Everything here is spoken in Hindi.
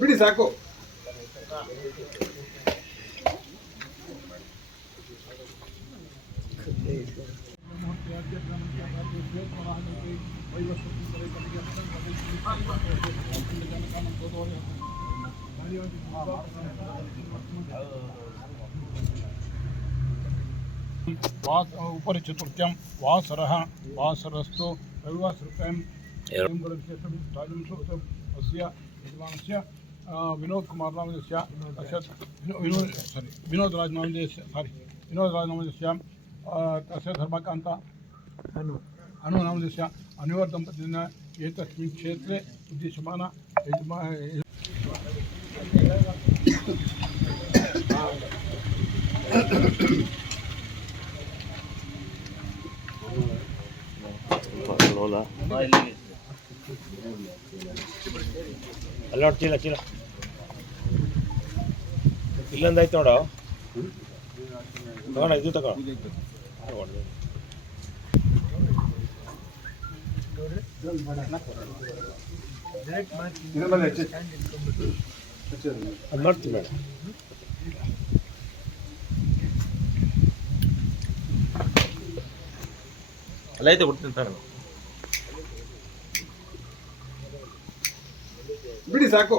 ಬಿಡಿ ಸಾಕು वास उपरि चतुर्थ्यं वासरः वासरस्तु रविवासरं कार्यं अस्य विनोद कुमार नाम विनोद सॉरी विनोद राज नाम सॉरी विनोद राज नामजस्य तस्य धर्मकान्तः हनु नाम नामजस्य दंपति एतस्मिन् क्षेत्रे उद्दिश्यमान Lola. ಅಲ್ಲಿ ನೋಡಿ ಚೀಲ ಚೀಲ ಇಲ್ಲೊಂದು ನೋಡು ತಗೋಣ ಇದು ತಗೋ ನೋಡ್ತೀನಿ ಮೇಡಮ್ ಅಲ್ಲೈತೆ ಕೊಡ್ತೀನಿ ಬಿಡಿ ಸಾಕು